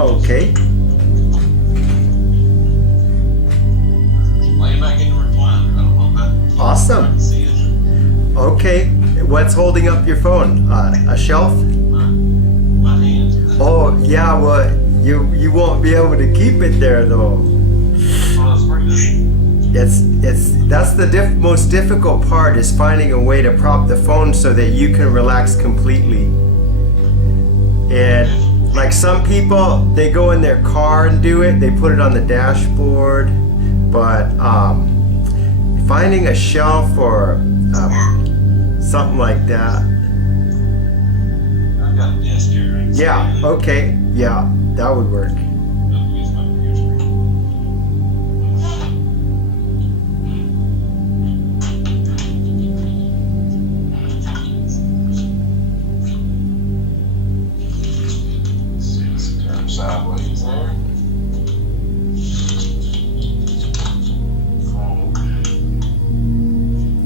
Okay. Lay back in the recliner. I don't know about you. Awesome. I can see it. Okay. What's holding up your phone? A shelf? My hands. Oh, yeah, well, you won't be able to keep it there though. Oh, it's pretty good. That's the most difficult part, is finding a way to prop the phone so that you can relax completely. And like some people, they go in their car and do it. They put it on the dashboard. But finding a shelf or something like that. I've got a desk here. I can see Yeah. it. Okay. Yeah, that would work. Up against my computer screen. See, let's turn sideways there.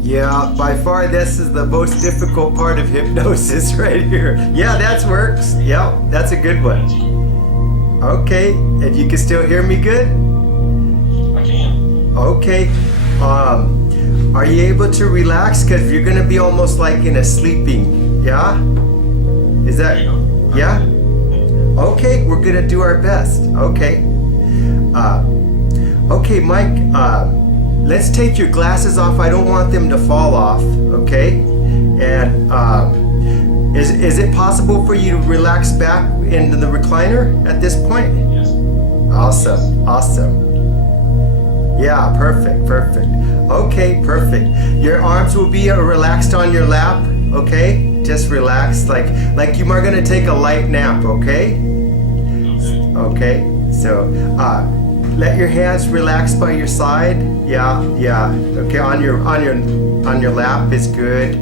Yeah, by far this is the most difficult part of hypnosis right here. Yeah, that works. Yeah, that's a good one. Okay, and you can still hear me good? I can. Okay. Are you able to relax? Because you're going to be almost like in a sleeping. Yeah? Is that? Yeah? Okay, we're going to do our best. Okay. Okay, Mike, let's take your glasses off. I don't want them to fall off, okay? And is it possible for you to relax back into the recliner at this point? Yes. Awesome, awesome. Yeah, perfect, perfect. Okay, perfect. Your arms will be relaxed on your lap, okay? Just relax, like you are gonna take a light nap, okay? Okay. Okay, so let your hands relax by your side. Yeah, yeah. Okay, on your lap is good.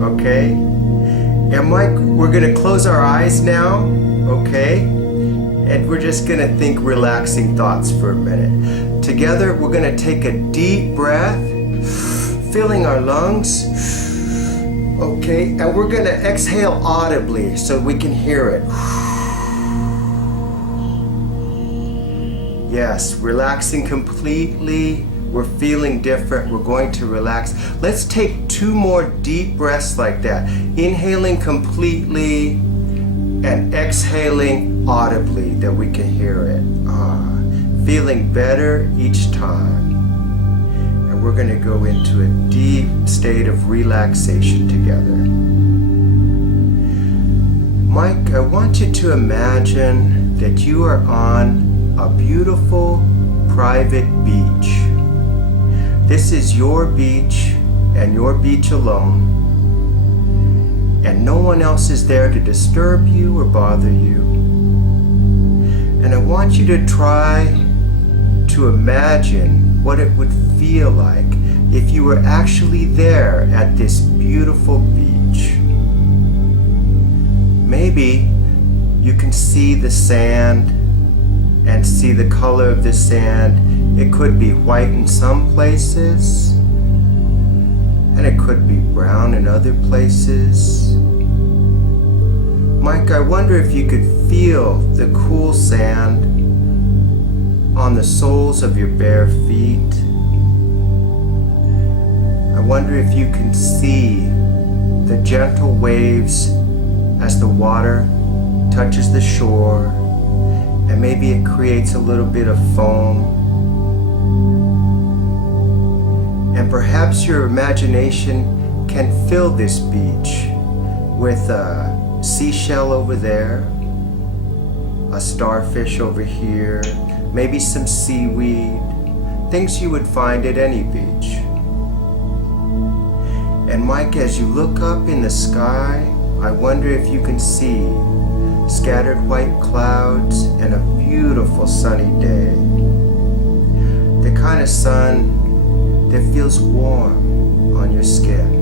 Okay. And Mike, we're gonna close our eyes now. Okay. And we're just gonna think relaxing thoughts for a minute. Together, we're gonna take a deep breath, filling our lungs. Okay, and we're gonna exhale audibly so we can hear it. Yes, relaxing completely. We're feeling different. We're going to relax. Let's take 2 more deep breaths like that. Inhaling completely and exhaling audibly that we can hear it. Feeling better each time. And we're going to go into a deep state of relaxation together. Mike, I want you to imagine that you are on a beautiful private beach. This is your beach and your beach alone, and no one else is there to disturb you or bother you. And I want you to try to imagine what it would feel like if you were actually there at this beautiful beach. Maybe you can see the sand and see the color of the sand. It could be white in some places, and it could be brown in other places. Mike, I wonder if you could feel the cool sand on the soles of your bare feet. I wonder if you can see the gentle waves as the water touches the shore, and maybe it creates a little bit of foam. And perhaps your imagination can fill this beach with a seashell over there, a starfish over here, maybe some seaweed, things you would find at any beach. And Mike, as you look up in the sky, I wonder if you can see scattered white clouds and a beautiful sunny day. The kind of sun that feels warm on your skin.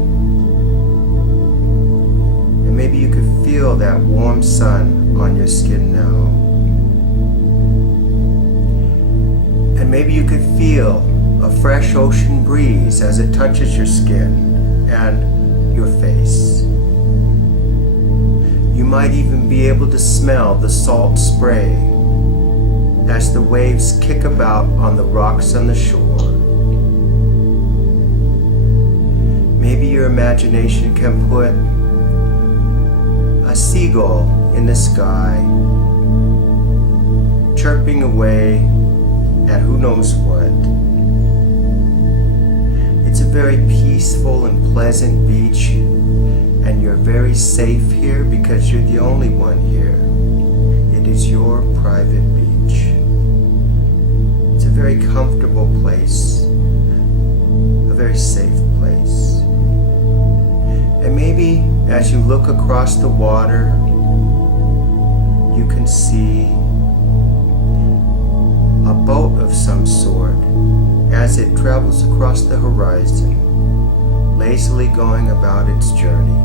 And maybe you could feel that warm sun on your skin now. And maybe you could feel a fresh ocean breeze as it touches your skin and your face. You might even be able to smell the salt spray as the waves kick about on the rocks on the shore. Maybe your imagination can put a seagull in the sky, chirping away at who knows what. It's a very peaceful and pleasant beach, and you're very safe here because you're the only one here. It is your private beach. It's a very comfortable place, a very safe place. And maybe as you look across the water, you can see a boat of some sort as it travels across the horizon, lazily going about its journey.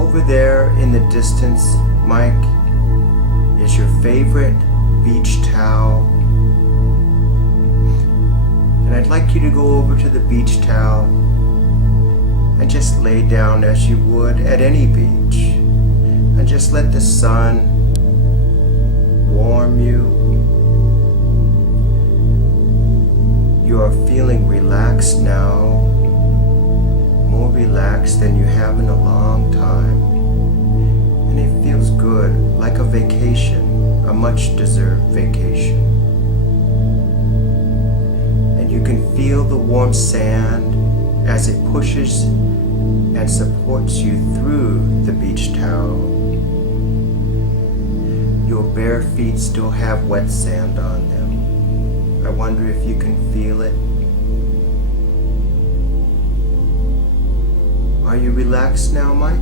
Over there in the distance, Mike, is your favorite beach towel. And I'd like you to go over to the beach towel and just lay down as you would at any beach. And just let the sun warm you. You are feeling relaxed now, more relaxed than you have in a long time. And it feels good, like a vacation, a much deserved vacation. And you can feel the warm sand as it pushes and supports you through the beach towel. Your bare feet still have wet sand on them. I wonder if you can feel it. Are you relaxed now, Mike?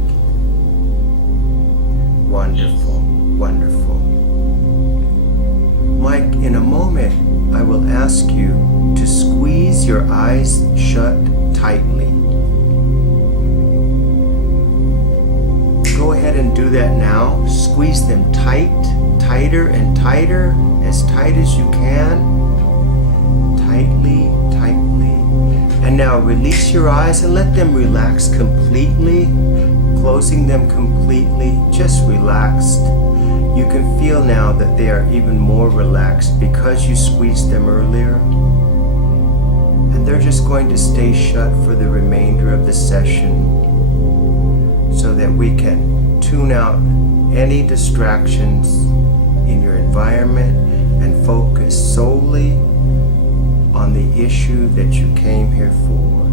Wonderful, wonderful. Mike, in a moment, I will ask you to squeeze your eyes shut tightly. Go ahead and do that now. Squeeze them tight, tighter and tighter, as tight as you can. Tightly, tightly. And now release your eyes and let them relax completely. Closing them completely, just relaxed. You can feel now that they are even more relaxed because you squeezed them earlier. And they're just going to stay shut for the remainder of the session so that we can tune out any distractions in your environment and focus solely on the issue that you came here for.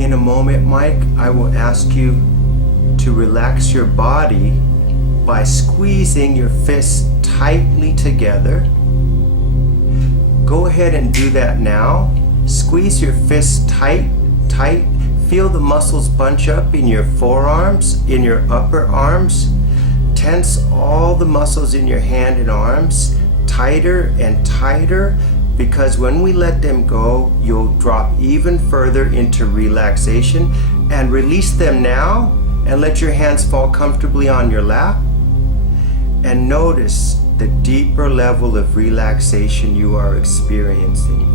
In a moment, Mike, I will ask you to relax your body by squeezing your fists tightly together. Go ahead and do that now. Squeeze your fists tight, tight. Feel the muscles bunch up in your forearms, in your upper arms. Tense all the muscles in your hand and arms tighter and tighter, because when we let them go, you'll drop even further into relaxation. And release them now and let your hands fall comfortably on your lap. And notice the deeper level of relaxation you are experiencing.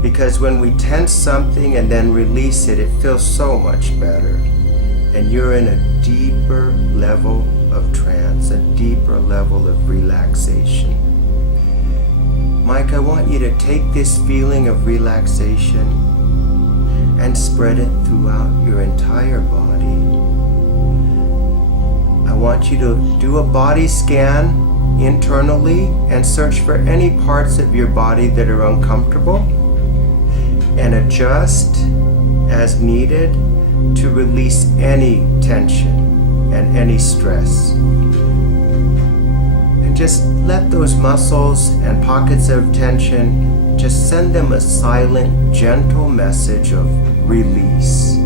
Because when we tense something and then release it, it feels so much better. And you're in a deeper level of trance, a deeper level of relaxation. Mike, I want you to take this feeling of relaxation and spread it throughout your entire body. I want you to do a body scan internally and search for any parts of your body that are uncomfortable and adjust as needed to release any tension and any stress. And just let those muscles and pockets of tension, just send them a silent, gentle message of release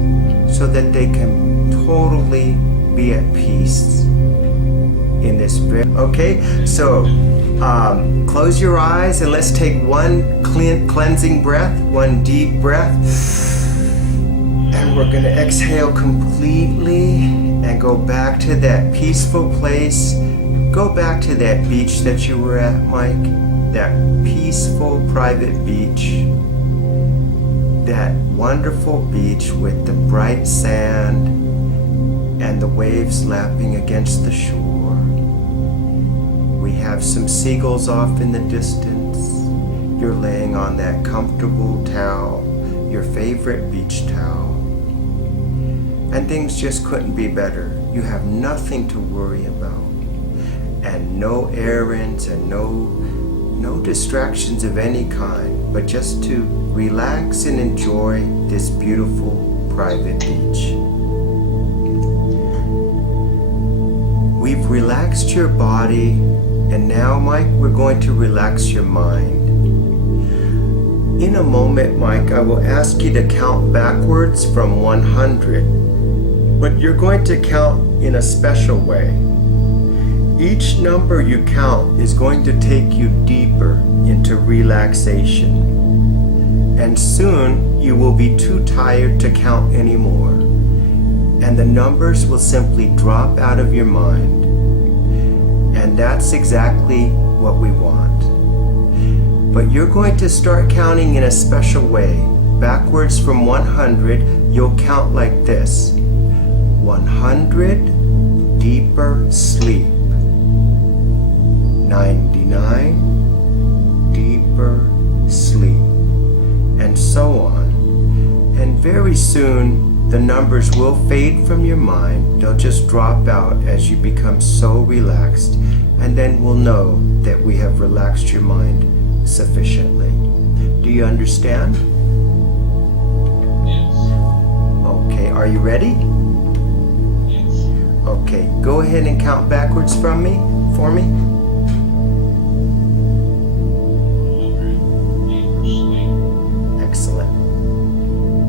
so that they can totally be at peace in this very... Okay, so close your eyes and let's take one cleansing breath, one deep breath. And we're going to exhale completely and go back to that peaceful place. Go back to that beach that you were at, Mike. That peaceful private beach. That wonderful beach with the bright sand and the waves lapping against the shore. We have some seagulls off in the distance. You're laying on that comfortable towel, your favorite beach towel. And things just couldn't be better. You have nothing to worry about. And no errands and no distractions of any kind, but just to relax and enjoy this beautiful private beach. We've relaxed your body, and now, Mike, we're going to relax your mind. In a moment, Mike, I will ask you to count backwards from 100, but you're going to count in a special way. Each number you count is going to take you deeper into relaxation. And soon you will be too tired to count anymore. And the numbers will simply drop out of your mind. And that's exactly what we want. But you're going to start counting in a special way. Backwards from 100, you'll count like this. 100, deeper sleep. 99, deeper sleep, and so on. And very soon, the numbers will fade from your mind. They'll just drop out as you become so relaxed, and then we'll know that we have relaxed your mind sufficiently. Do you understand? Yes. Okay, are you ready? Yes. Okay, go ahead and count backwards for me. 100, deeper sleep. Excellent.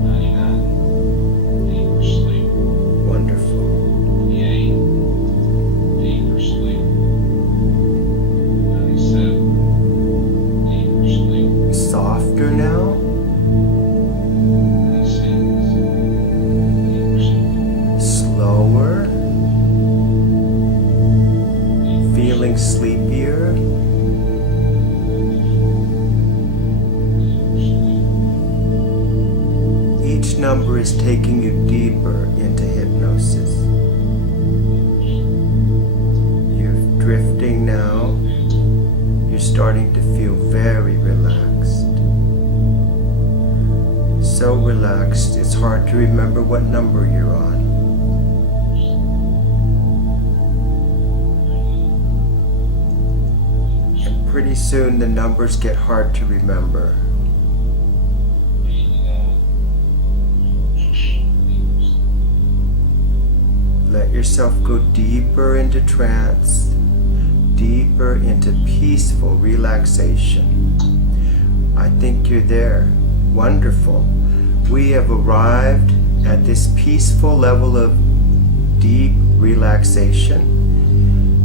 99, deeper sleep. Wonderful. 98, deeper sleep. 97, deeper sleep. Softer now. 96, deeper sleep. Slower. Feeling sleepier. Each number is taking you deeper into hypnosis. You're drifting now. You're starting to feel very relaxed. So relaxed, it's hard to remember what number you're on. And pretty soon the numbers get hard to remember. 89, deeper sleep. Let yourself go deeper into trance, deeper into peaceful relaxation. I think you're there. Wonderful. We have arrived at this peaceful level of deep relaxation.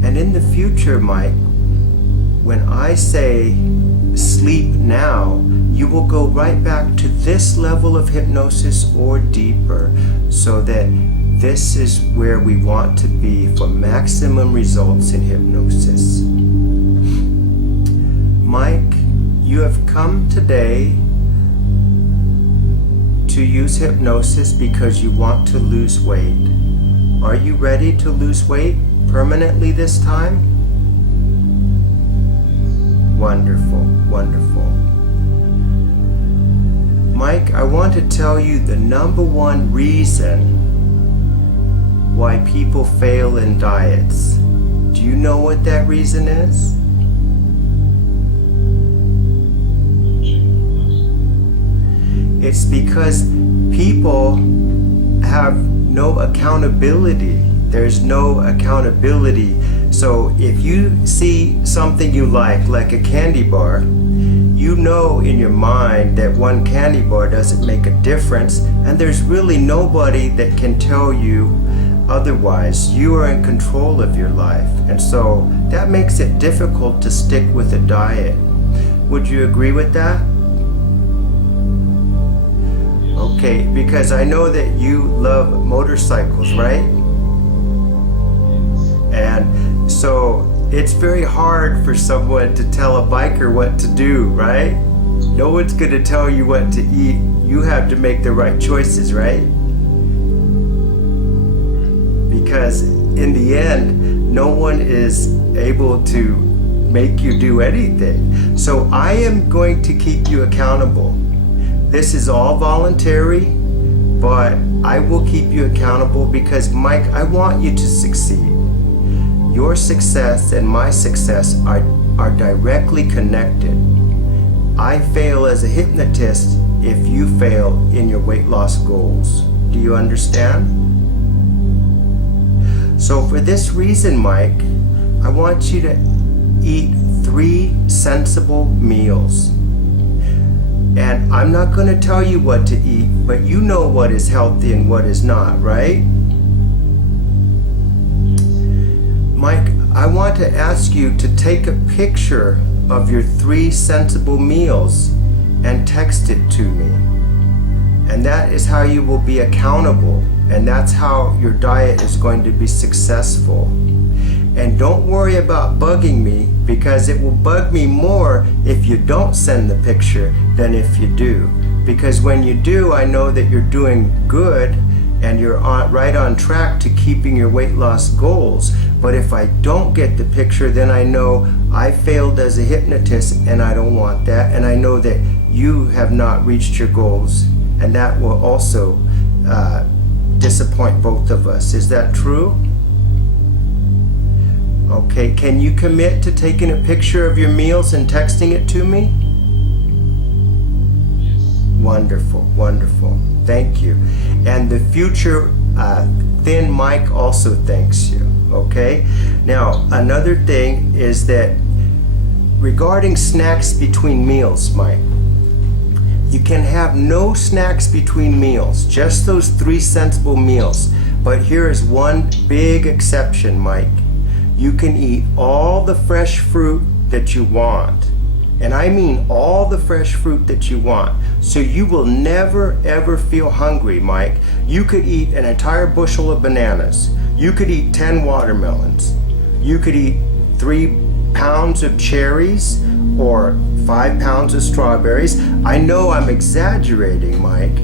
And in the future, Mike, when I say sleep now, you will go right back to this level of hypnosis or deeper, so that this is where we want to be for maximum results in hypnosis. Mike, you have come today to use hypnosis because you want to lose weight. Are you ready to lose weight permanently this time? Wonderful, wonderful. Mike, I want to tell you the number one reason why people fail in diets. Do you know what that reason is? It's because people have no accountability. There's no accountability. So if you see something you like a candy bar, you know in your mind that one candy bar doesn't make a difference, and there's really nobody that can tell you otherwise. You are in control of your life, and so that makes it difficult to stick with a diet. Would you agree with that? Okay, because I know that you love motorcycles, right? And so it's very hard for someone to tell a biker what to do, right? No one's going to tell you what to eat. You have to make the right choices, right? because in the end, no one is able to make you do anything. So I am going to keep you accountable. This is all voluntary, but I will keep you accountable because, Mike, I want you to succeed. Your success and my success are directly connected. I fail as a hypnotist if you fail in your weight loss goals. Do you understand? So for this reason, Mike, I want you to eat 3 sensible meals. And I'm not going to tell you what to eat, but you know what is healthy and what is not, right? Mike, I want to ask you to take a picture of your 3 sensible meals and text it to me. And that is how you will be accountable, and that's how your diet is going to be successful. And don't worry about bugging me, because it will bug me more if you don't send the picture than if you do. Because when you do, I know that you're doing good and you're right on track to keeping your weight loss goals. But if I don't get the picture, then I know I failed as a hypnotist, and I don't want that. And I know that you have not reached your goals, and that will also disappoint both of us. Is that true? Okay, can you commit to taking a picture of your meals and texting it to me? Yes. Wonderful, wonderful. Thank you. And the future Thin Mike also thanks you. Okay? Now, another thing is that regarding snacks between meals, Mike, you can have no snacks between meals, just those 3 sensible meals. But here is one big exception, Mike. You can eat all the fresh fruit that you want. And I mean all the fresh fruit that you want. So you will never ever feel hungry, Mike. You could eat an entire bushel of bananas. You could eat 10 watermelons. You could eat 3 pounds of cherries or 5 pounds of strawberries. I know I'm exaggerating, Mike,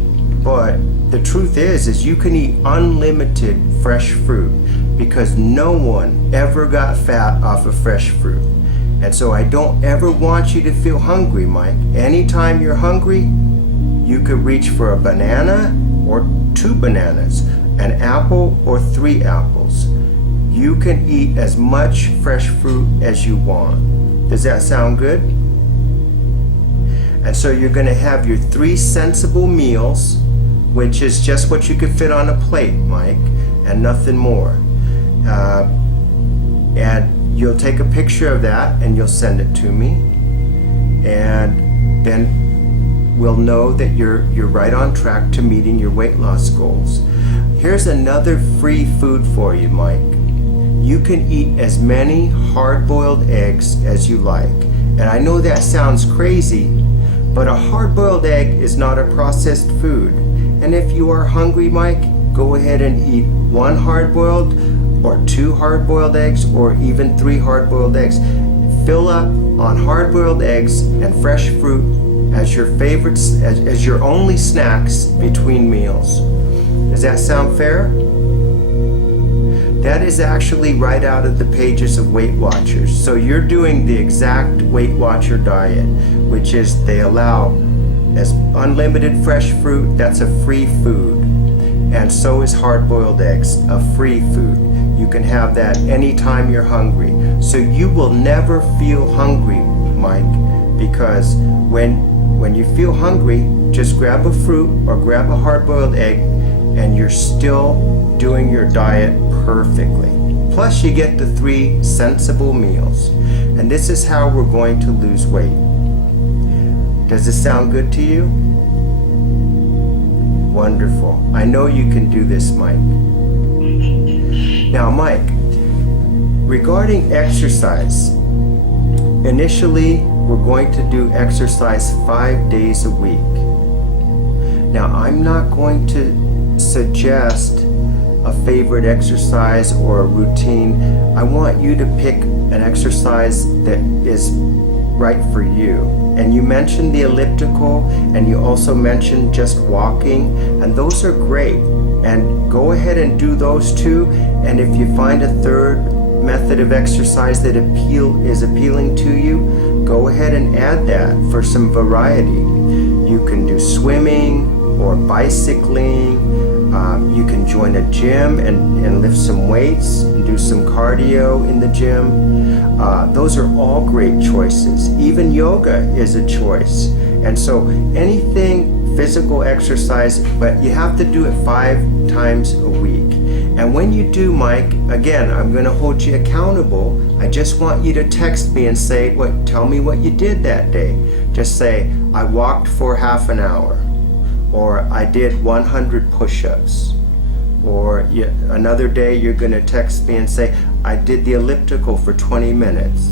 but the truth is you can eat unlimited fresh fruit, because no one ever got fat off of fresh fruit. And so I don't ever want you to feel hungry, Mike. Anytime you're hungry, you could reach for a banana or 2 bananas, an apple or 3 apples. You can eat as much fresh fruit as you want. Does that sound good? And so you're going to have your 3 sensible meals, which is just what you could fit on a plate, Mike, and nothing more. And you'll take a picture of that and you'll send it to me, and then we'll know that you're right on track to meeting your weight loss goals. Here's another free food for you, Mike. You can eat as many hard-boiled eggs as you like. And I know that sounds crazy, but a hard-boiled egg is not a processed food. And if you are hungry, Mike, go ahead and eat 1 hard-boiled or 2 hard-boiled eggs or even 3 hard-boiled eggs. Fill up on hard-boiled eggs and fresh fruit as your favorites, as your only snacks between meals. Does that sound fair? That is actually right out of the pages of Weight Watchers. So you're doing the exact Weight Watcher diet, which is they allow as unlimited fresh fruit. That's a free food. And so is hard-boiled eggs, a free food. You can have that anytime you're hungry. So you will never feel hungry, Mike, because when you feel hungry, just grab a fruit or grab a hard-boiled egg and you're still doing your diet perfectly. Plus you get the 3 sensible meals. And this is how we're going to lose weight. Does this sound good to you? Wonderful. I know you can do this, Mike. Now, Mike, regarding exercise, initially we're going to do exercise 5 days a week. Now, I'm not going to suggest a favorite exercise or a routine. I want you to pick an exercise that is right for you. And you mentioned the elliptical, and you also mentioned just walking, and those are great. And go ahead and do those two. And if you find a third method of exercise that is appealing to you, go ahead and add that for some variety. You can do swimming or bicycling. You can join a gym and lift some weights and do some cardio in the gym. Those are all great choices. Even yoga is a choice. And so anything physical exercise, but you have to do it 5 times a week. And when you do, Mike, again, I'm going to hold you accountable. I just want you to text me and say, tell me what you did that day. Just say, I walked for half an hour, or I did 100 push-ups. Or another day you're going to text me and say, I did the elliptical for 20 minutes.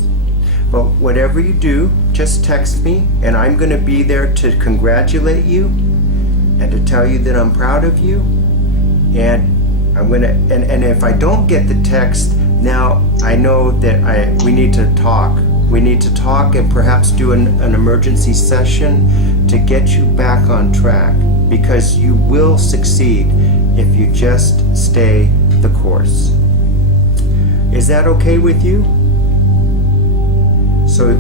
But whatever you do, just text me, and I'm going to be there to congratulate you and to tell you that I'm proud of you. And I'm going to, and if I don't get the text, now I know that we need to talk. We need to talk and perhaps do an emergency session to get you back on track, because you will succeed if you just stay the course. Is that okay with you? So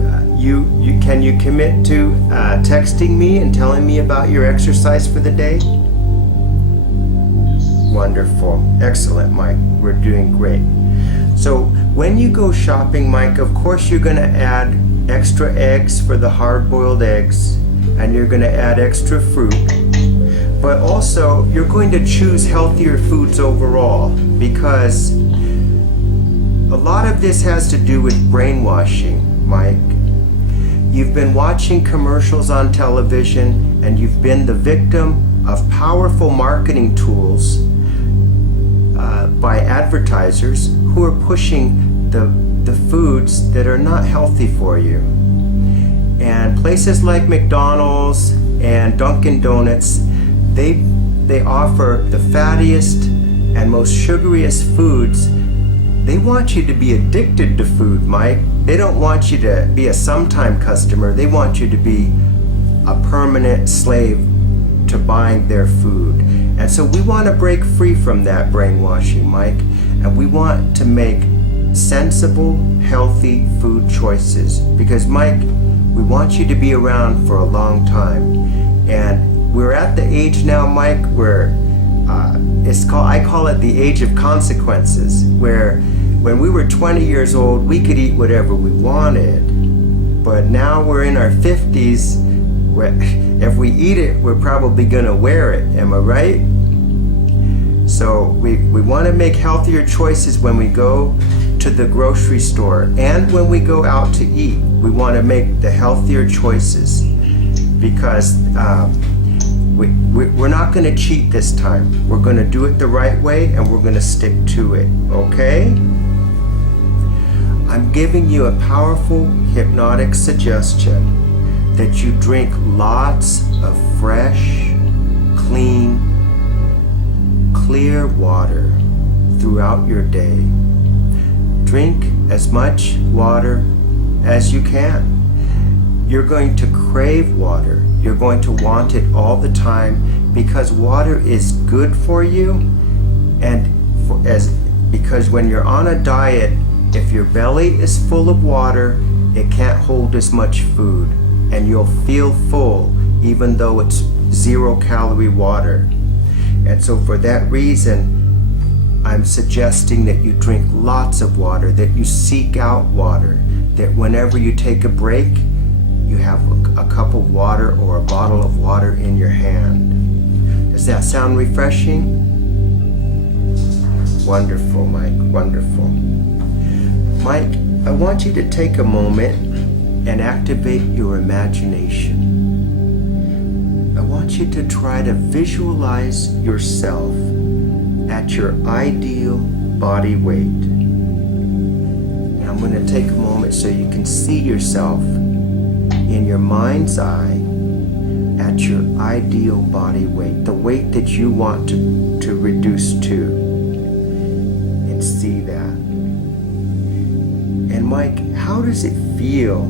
can you commit to texting me and telling me about your exercise for the day? Wonderful. Excellent, Mike. We're doing great. So when you go shopping, Mike, of course you're going to add extra eggs for the hard-boiled eggs, and you're going to add extra fruit. But also, you're going to choose healthier foods overall, because a lot of this has to do with brainwashing, Mike. You've been watching commercials on television, and you've been the victim of powerful marketing tools by advertisers who are pushing the foods that are not healthy for you. And places like McDonald's and Dunkin' Donuts, they offer the fattiest and most sugariest foods. They want you to be addicted to food, Mike. They don't want you to be a sometime customer. They want you to be a permanent slave to buying their food. And so we want to break free from that brainwashing, Mike. And we want to make sensible, healthy food choices. Because, Mike, we want you to be around for a long time. And we're at the age now, Mike, where I call it the age of consequences, where when we were 20 years old, we could eat whatever we wanted. But now we're in our 50s, where if we eat it, we're probably gonna wear it. Am I right? So we want to make healthier choices when we go to the grocery store and when we go out to eat. We want to make the healthier choices, because we're not going to cheat this time. We're going to do it the right way, and we're going to stick to it, okay? I'm giving you a powerful hypnotic suggestion that you drink lots of fresh, clean, clear water throughout your day. Drink as much water as you can. You're going to crave water. You're going to want it all the time, because water is good for you, and because when you're on a diet, if your belly is full of water, it can't hold as much food, and you'll feel full even though it's 0-calorie water. And so for that reason, I'm suggesting that you drink lots of water, that you seek out water, that whenever you take a break, you have a cup of water or a bottle of water in your hand. Does that sound refreshing? Wonderful, Mike, wonderful. Mike, I want you to take a moment and activate your imagination. I want you to try to visualize yourself at your ideal body weight. And I'm going to take a moment so you can see yourself in your mind's eye at your ideal body weight, the weight that you want to reduce to, and see that. And Mike, how does it feel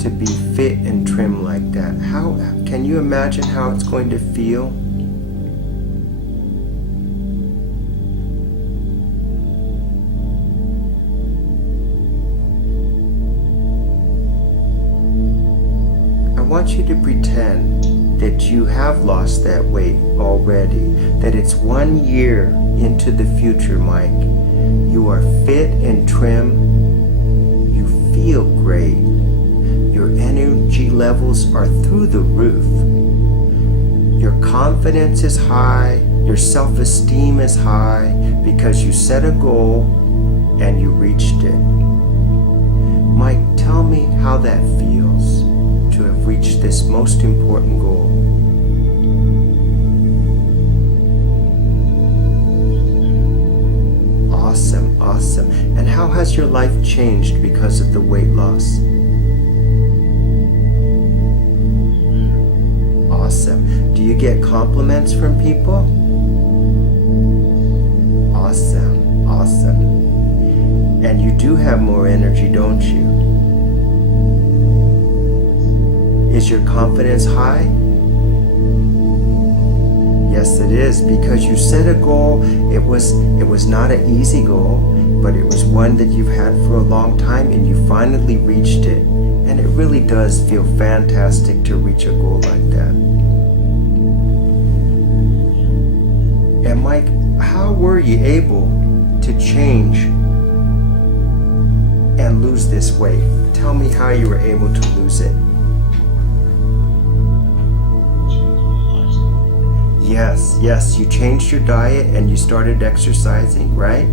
to be fit and trim like that. How can you imagine how it's going to feel? I want you to pretend that you have lost that weight already, that it's 1 year into the future, Mike. You are fit and trim. You feel great. Your energy levels are through the roof. Your confidence is high. Your self-esteem is high because you set a goal and you reached it. Mike, tell me how that feels to have reached this most important goal. Awesome, awesome. And how has your life changed because of the weight loss? Awesome. Do you get compliments from people? Awesome, awesome. And you do have more energy, don't you? Is your confidence high? Yes, it is, because you set a goal. It was not an easy goal, but it was one that you've had for a long time, and you finally reached it. And it really does feel fantastic to reach a goal like that. And Mike, how were you able to change and lose this weight? Tell me how you were able to lose it. Yes, you changed your diet and you started exercising, right?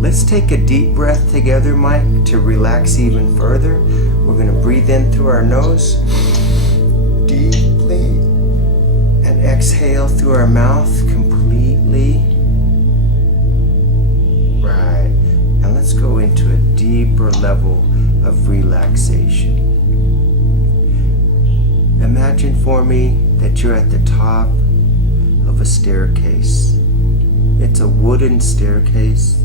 Let's take a deep breath together, Mike, to relax even further. We're going to breathe in through our nose deeply and exhale through our mouth completely. Right. And let's go into a deeper level of relaxation. Imagine for me that you're at the top of a staircase. It's a wooden staircase,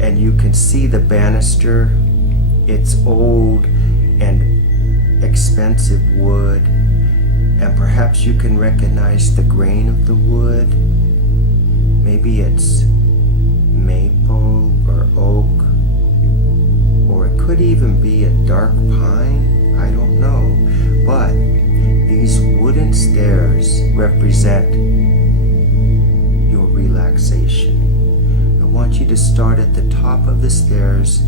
and you can see the banister. It's old and expensive wood, and perhaps you can recognize the grain of the wood. Maybe it's maple or oak, or it could even be a dark pine. I don't know. But these wooden stairs represent your relaxation. I want you to start at the top of the stairs,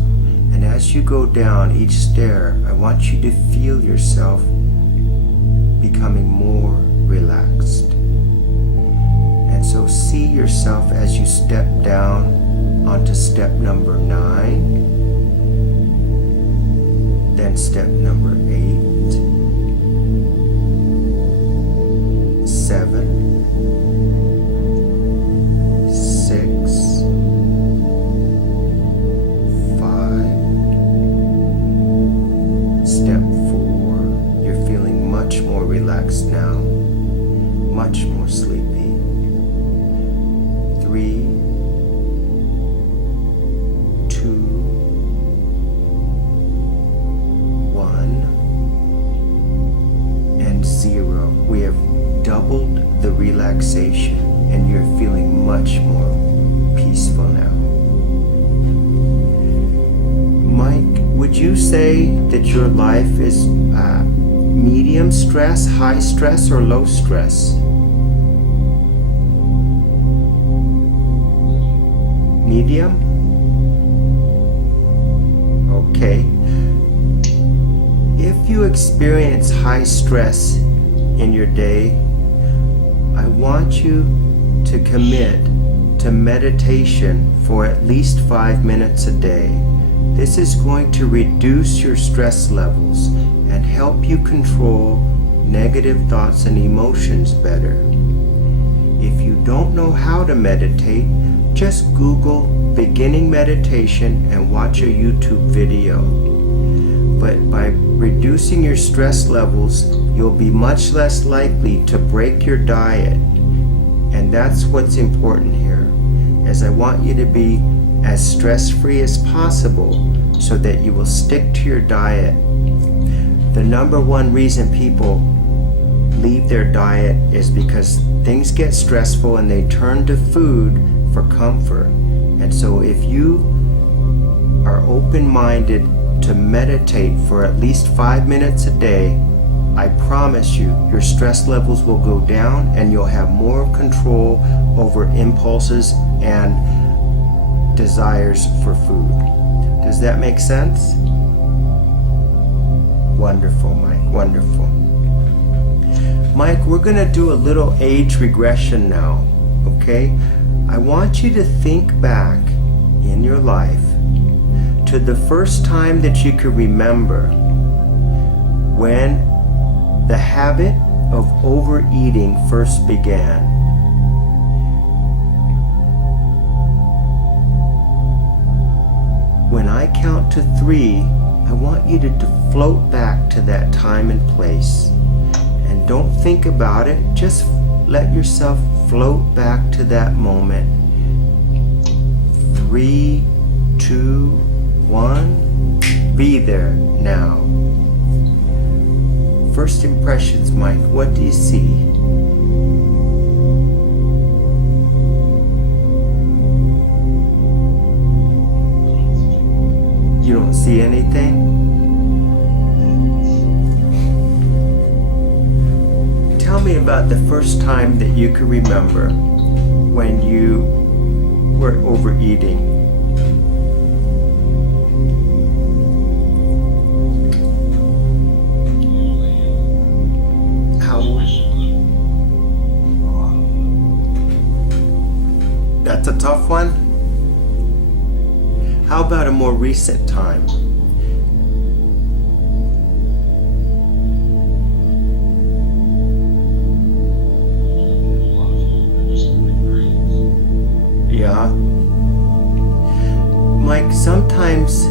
and as you go down each stair, I want you to feel yourself becoming more relaxed. And so see yourself as you step down onto step number 9, then step number 8, 7, 6, 5, step 4. You're feeling much more relaxed now, much more sleepy. 3, 2, 1, and 0. We have doubled the relaxation, and you're feeling much more peaceful now. Mike, would you say that your life is medium stress, high stress, or low stress? Medium? Okay. If you experience high stress in your day, I want you to commit to meditation for at least 5 minutes a day. This is going to reduce your stress levels and help you control negative thoughts and emotions better. If you don't know how to meditate, just Google beginning meditation and watch a YouTube video. But by reducing your stress levels, you'll be much less likely to break your diet. And that's what's important here, as I want you to be as stress-free as possible so that you will stick to your diet. The number one reason people leave their diet is because things get stressful and they turn to food for comfort. And so if you are open-minded to meditate for at least 5 minutes a day, I promise you, your stress levels will go down and you'll have more control over impulses and desires for food. Does that make sense? Wonderful, Mike, wonderful. Mike, we're going to do a little age regression now, okay? I want you to think back in your life to the first time that you could remember when the habit of overeating first began. When I count to 3, I want you to float back to that time and place. And don't think about it, just let yourself float back to that moment. 3, 2, 1, be there now. First impressions, Mike, what do you see? You don't see anything? Tell me about the first time that you could remember when you were overeating. That's a tough one. How about a more recent time? Yeah. Mike, sometimes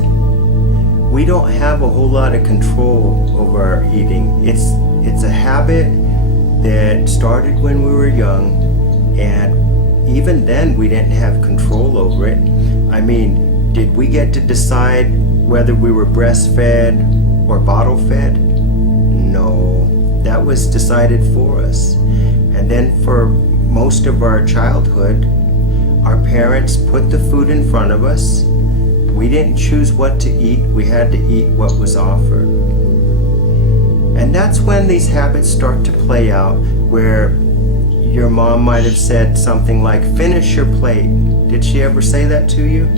we don't have a whole lot of control over our eating. It's a habit that started when we were young, and even then we didn't have control over it. I mean, did we get to decide whether we were breastfed or bottle fed? No, that was decided for us. And then for most of our childhood, our parents put the food in front of us. We didn't choose what to eat, we had to eat what was offered. And that's when these habits start to play out, where your mom might have said something like, finish your plate. Did she ever say that to you?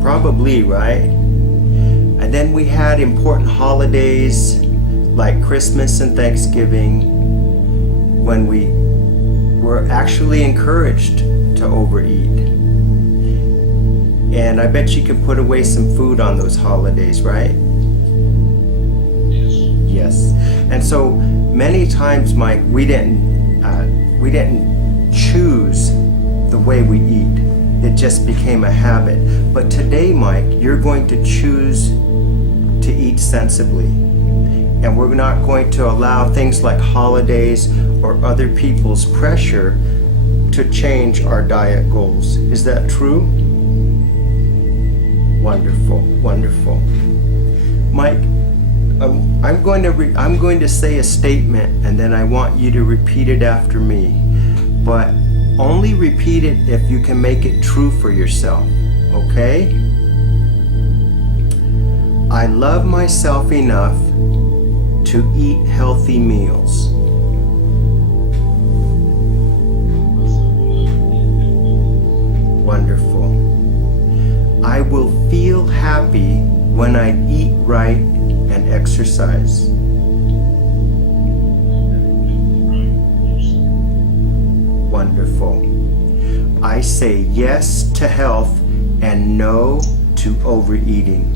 Probably, right? And then we had important holidays like Christmas and Thanksgiving when we were actually encouraged to overeat. And I bet you can put away some food on those holidays, right? Yes. And so many times, Mike, we didn't choose the way we eat. It just became a habit. But today, Mike, you're going to choose to eat sensibly. And we're not going to allow things like holidays or other people's pressure to change our diet goals. Is that true? Wonderful, wonderful. Mike, I'm going to say a statement, and then I want you to repeat it after me. But only repeat it if you can make it true for yourself, okay? I love myself enough to eat healthy meals. Wonderful. I will feel happy when I eat right and exercise. Wonderful. I say yes to health and no to overeating.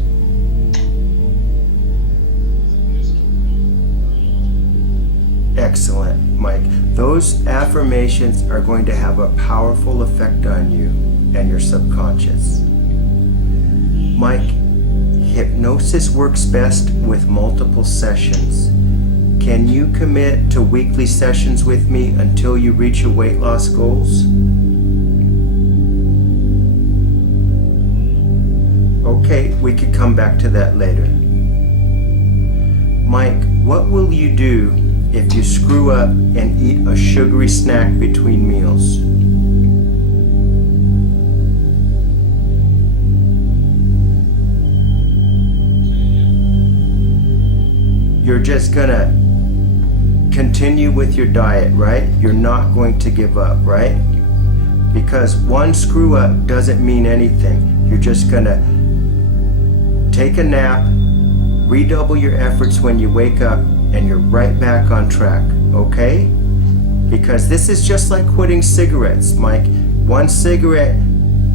Excellent, Mike. Those affirmations are going to have a powerful effect on you and your subconscious. Mike, hypnosis works best with multiple sessions. Can you commit to weekly sessions with me until you reach your weight loss goals? okay, we could come back to that later. Mike, what will you do if you screw up and eat a sugary snack between meals? You're just gonna continue with your diet, right? You're not going to give up, right? Because one screw up doesn't mean anything. You're just gonna take a nap, redouble your efforts when you wake up, and you're right back on track, okay? Because this is just like quitting cigarettes, Mike. One cigarette,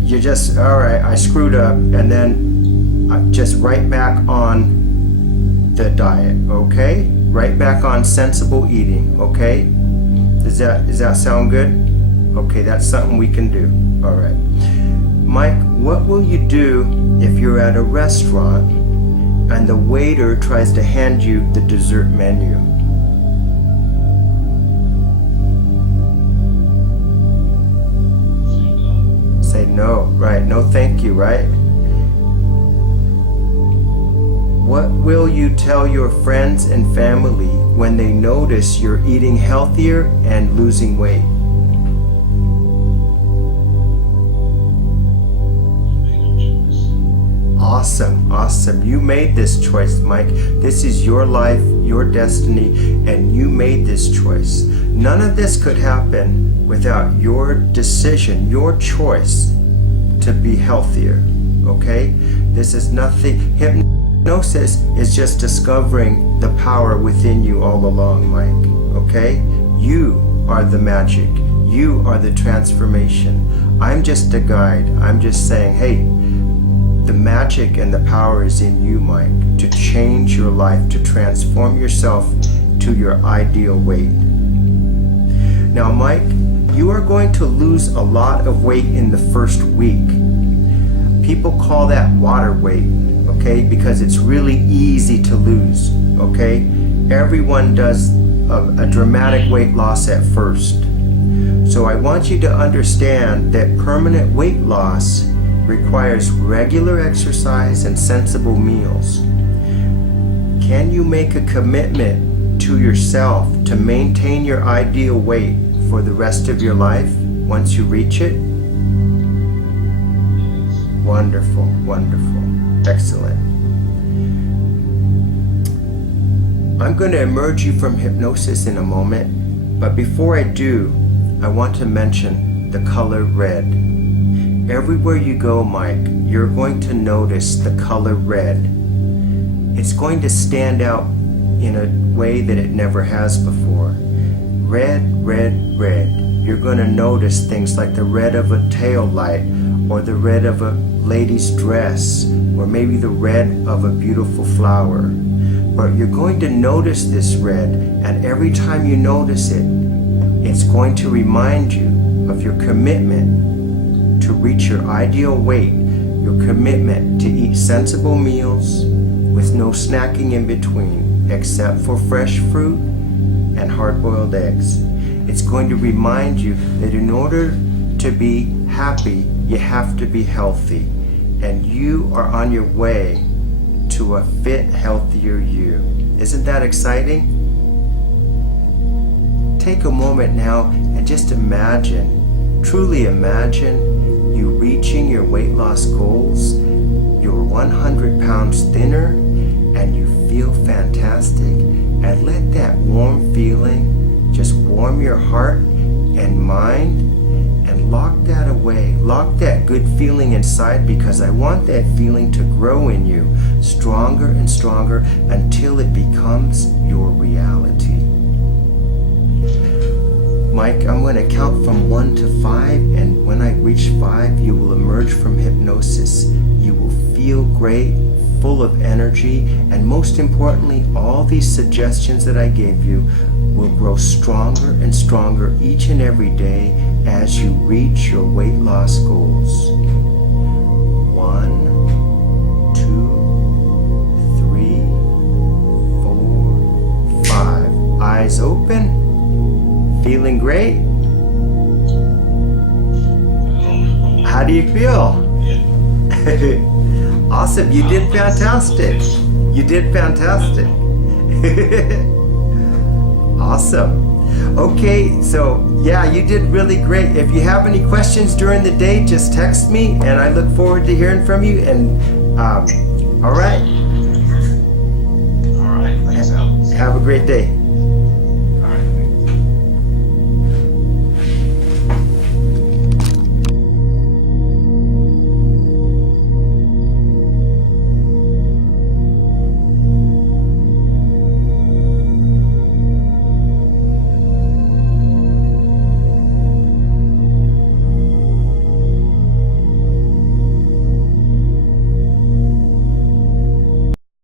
you just, all right, I screwed up, and then just right back on the diet, okay? Right back on sensible eating, okay? Does that sound good? Okay, that's something we can do. All right. Mike, what will you do if you're at a restaurant and the waiter tries to hand you the dessert menu? Say no, right? No, thank you, right? What will you tell your friends and family when they notice you're eating healthier and losing weight? Awesome, awesome. You made this choice, Mike. This is your life, your destiny, and you made this choice. None of this could happen without your decision, your choice to be healthier, okay? This is nothing. Hypnosis is just discovering the power within you all along, Mike, okay? You are the magic. You are the transformation. I'm just a guide. I'm just saying, hey, the magic and the power is in you, Mike, to change your life, to transform yourself to your ideal weight. Now, Mike, you are going to lose a lot of weight in the first week. People call that water weight, okay, because it's really easy to lose, okay? Everyone does a dramatic weight loss at first. So I want you to understand that permanent weight loss requires regular exercise and sensible meals. Can you make a commitment to yourself to maintain your ideal weight for the rest of your life once you reach it? Wonderful, wonderful, excellent. I'm going to emerge you from hypnosis in a moment, but before I do, I want to mention the color red. Everywhere you go, Mike, you're going to notice the color red. It's going to stand out in a way that it never has before. Red, red, red. You're going to notice things like the red of a tail light, or the red of a lady's dress, or maybe the red of a beautiful flower. But you're going to notice this red, and every time you notice it, it's going to remind you of your commitment to reach your ideal weight, your commitment to eat sensible meals with no snacking in between, except for fresh fruit and hard-boiled eggs. It's going to remind you that in order to be happy, you have to be healthy, and you are on your way to a fit, healthier you. Isn't that exciting? Take a moment now and just imagine, truly imagine, you reaching your weight loss goals. You're 100 pounds thinner and you feel fantastic. And let that warm feeling just warm your heart and mind, and lock that away. Lock that good feeling inside, because I want that feeling to grow in you stronger and stronger until it becomes your reality. Mike, I'm going to count from 1 to 5, and when I reach 5, you will emerge from hypnosis. You will feel great, full of energy, and most importantly, all these suggestions that I gave you will grow stronger and stronger each and every day as you reach your weight loss goals. 1, 2, 3, 4, 5. Eyes open. Feeling great? How do you feel? Awesome. You did fantastic. You did fantastic. Awesome. Okay, so yeah, you did really great. If you have any questions during the day, just text me, and I look forward to hearing from you. And all right. All right. Thanks, Al. Have a great day.